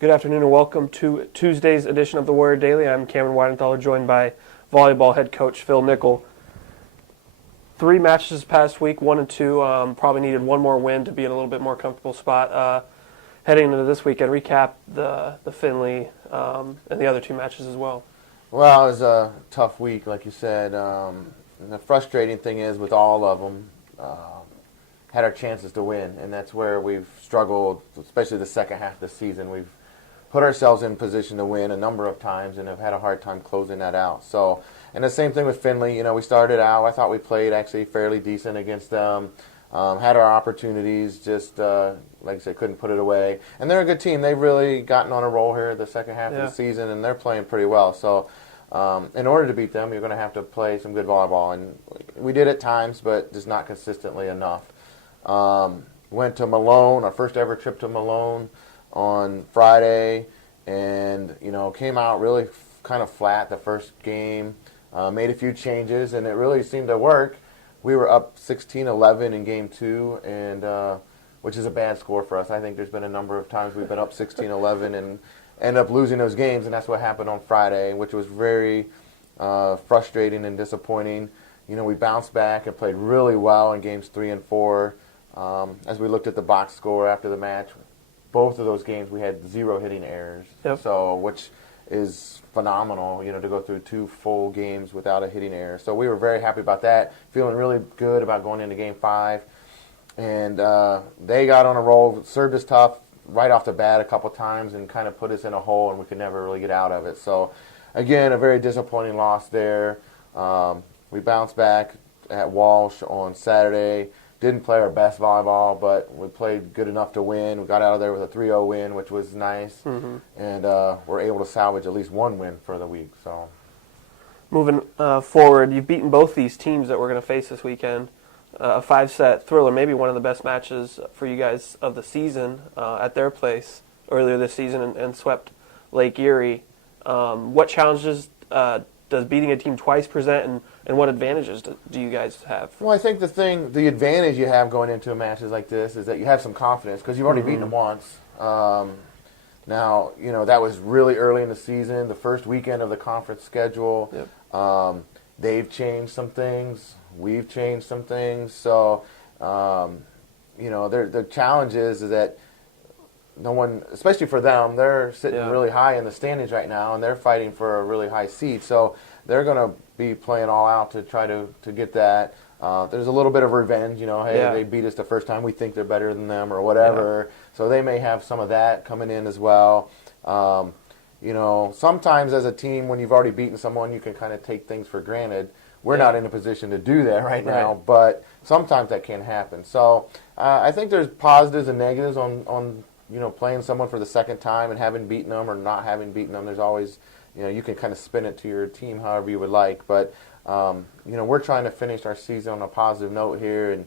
Good afternoon and welcome to Tuesday's edition of the Warrior Daily. I'm Cameron Weidenthaler, joined by volleyball head coach Phil Nickel. 3 matches this past week, 1 and 2. Probably needed one more win to be in a little bit more comfortable spot. Heading into this weekend, recap the Finley and the other 2 matches as well. Well, it was a tough week, like you said. And the frustrating thing is with all of them, had our chances to win, and that's where we've struggled, especially the second half of the season. We've put ourselves in position to win a number of times and have had a hard time closing that out. So, and the same thing with Finley. You know, we started out, I thought we played actually fairly decent against them, had our opportunities, just, like I said, couldn't put it away. And they're a good team. They've really gotten on a roll here the second half of the season, and they're playing pretty well. So, in order to beat them, you're going to have to play some good volleyball. And we did at times, but just not consistently enough. Went to Malone, our first ever trip to Malone on Friday, and came out really kind of flat the first game. Made a few changes, and it really seemed to work. We were up 16-11 in game 2, and which is a bad score for us. I think there's been a number of times we've been up 16-11 and end up losing those games, and that's what happened on Friday, which was very frustrating and disappointing. We bounced back and played really well in games 3 and 4. As we looked at the box score after the match, both of those games we had 0 hitting errors. Yep. So, which is phenomenal, to go through 2 full games without a hitting error. So we were very happy about that, feeling really good about going into game 5. And they got on a roll, served us tough right off the bat a couple times and kind of put us in a hole, and we could never really get out of it. So, again, a very disappointing loss there. We bounced back at Walsh on Saturday. Didn't play our best volleyball, but we played good enough to win. We got out of there with a 3-0 win, which was nice. Mm-hmm. And we're able to salvage at least one win for the week. So, moving forward, you've beaten both these teams that we're going to face this weekend. A 5-set thriller, maybe one of the best matches for you guys of the season at their place earlier this season, and swept Lake Erie. What challenges does beating a team twice present, and what advantages do you guys have? Well, I think the advantage you have going into a matches like this is that you have some confidence because you've already beaten them once. Now, that was really early in the season, the first weekend of the conference schedule. Yep. They've changed some things. We've changed some things. So, the challenge is that no one, especially for them, they're sitting really high in the standings right now, and they're fighting for a really high seed. So they're going to be playing all out to try to get that. There's a little bit of revenge, they beat us the first time, we think they're better than them or whatever. Yeah. So they may have some of that coming in as well. Sometimes as a team, when you've already beaten someone, you can kind of take things for granted. We're not in a position to do that right now, but sometimes that can happen. So I think there's positives and negatives on playing someone for the second time and having beaten them or not having beaten them. There's always, you can kind of spin it to your team however you would like. But, we're trying to finish our season on a positive note here, and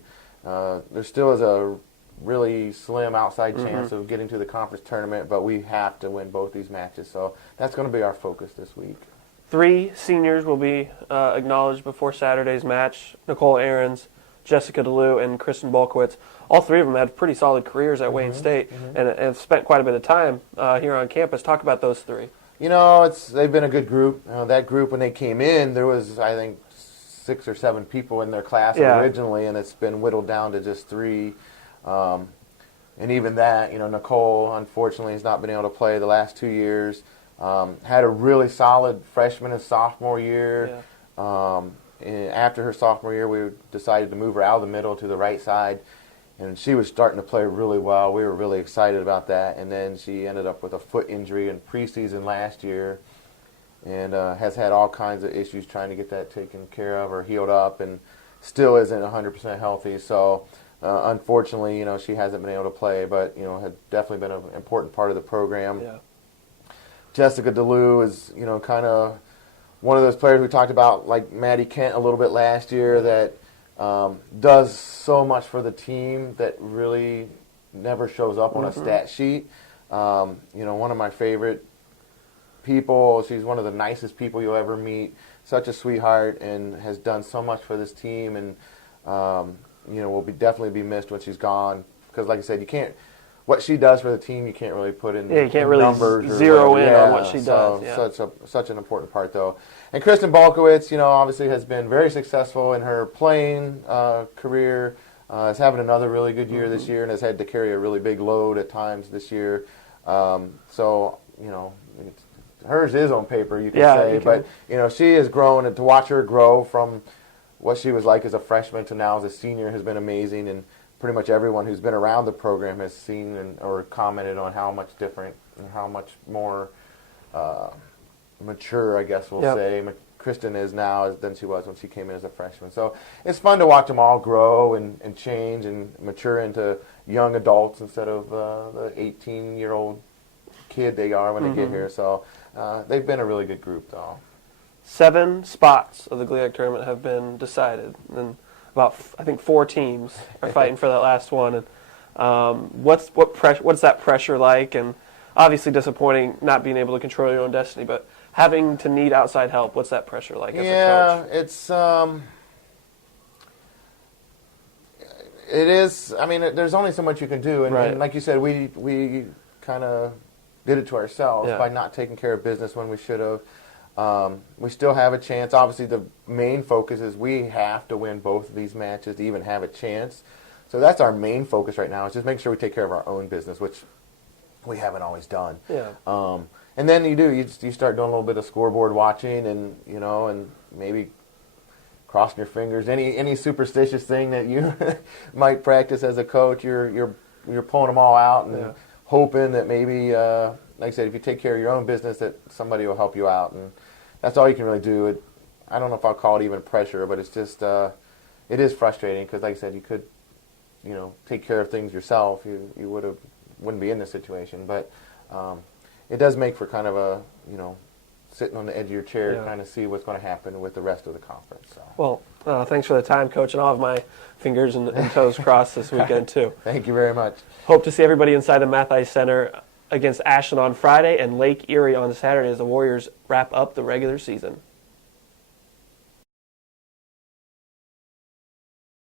there still is a really slim outside chance of getting to the conference tournament, but we have to win both these matches. So that's going to be our focus this week. 3 seniors will be acknowledged before Saturday's match: Nicole Ahrens, Jessica DeLue, and Kristen Bolkowitz. All 3 of them had pretty solid careers at Wayne State and have spent quite a bit of time here on campus. Talk about those 3. They've been a good group. That group, when they came in, there was, I think, 6 or 7 people in their class originally, and it's been whittled down to just 3. And even that, Nicole, unfortunately, has not been able to play the last 2 years. Had a really solid freshman and sophomore year. Yeah. And after her sophomore year, we decided to move her out of the middle to the right side, and she was starting to play really well. We were really excited about that, and then she ended up with a foot injury in preseason last year, and has had all kinds of issues trying to get that taken care of or healed up, and still isn't 100% healthy. So unfortunately, she hasn't been able to play, but had definitely been an important part of the program. Yeah. Jessica DeLue is kind of one of those players we talked about, like Maddie Kent a little bit last year, that does so much for the team that really never shows up on a stat sheet. One of my favorite people. She's one of the nicest people you'll ever meet. Such a sweetheart, and has done so much for this team, and will definitely be missed when she's gone. Because, like I said, you can't. what she does for the team, you can't really put in you can't really numbers zero or in on what she so, does. Yeah. Such an important part, though. And Kristen Balkowitz, obviously has been very successful in her playing career. Is having another really good year this year and has had to carry a really big load at times this year. Hers is on paper, you can say. But, she has grown, and to watch her grow from what she was like as a freshman to now as a senior has been amazing. And pretty much everyone who's been around the program has seen or commented on how much different and how much more mature, I guess we'll say, Kristen is now than she was when she came in as a freshman. So it's fun to watch them all grow and change and mature into young adults instead of the 18-year-old kid they are when they get here. So they've been a really good group, though. 7 spots of the GLIAC tournament have been decided, and about I think 4 teams are fighting for that last one. And what's that pressure like? And obviously disappointing not being able to control your own destiny, but having to need outside help. What's that pressure like as a coach? Yeah, it is. I mean, there's only so much you can do, and like you said, we kind of did it to ourselves by not taking care of business when we should have. We still have a chance. Obviously, the main focus is we have to win both of these matches to even have a chance. So that's our main focus right now, is just make sure we take care of our own business, which we haven't always done. Yeah. And then you start doing a little bit of scoreboard watching, and and maybe crossing your fingers. Any superstitious thing that you might practice as a coach, you're pulling them all out and hoping that maybe, like I said, if you take care of your own business, that somebody will help you out, and that's all you can really do. I don't know if I'll call it even pressure, but it's just it is frustrating because, like I said, you could take care of things yourself. You wouldn't be in this situation, but it does make for kind of a sitting on the edge of your chair, kind of see what's going to happen with the rest of the conference. So. Well, thanks for the time, Coach, and I'll have my fingers and toes crossed this weekend too. Thank you very much. Hope to see everybody inside the Mathis Center against Ashland on Friday and Lake Erie on Saturday as the Warriors wrap up the regular season.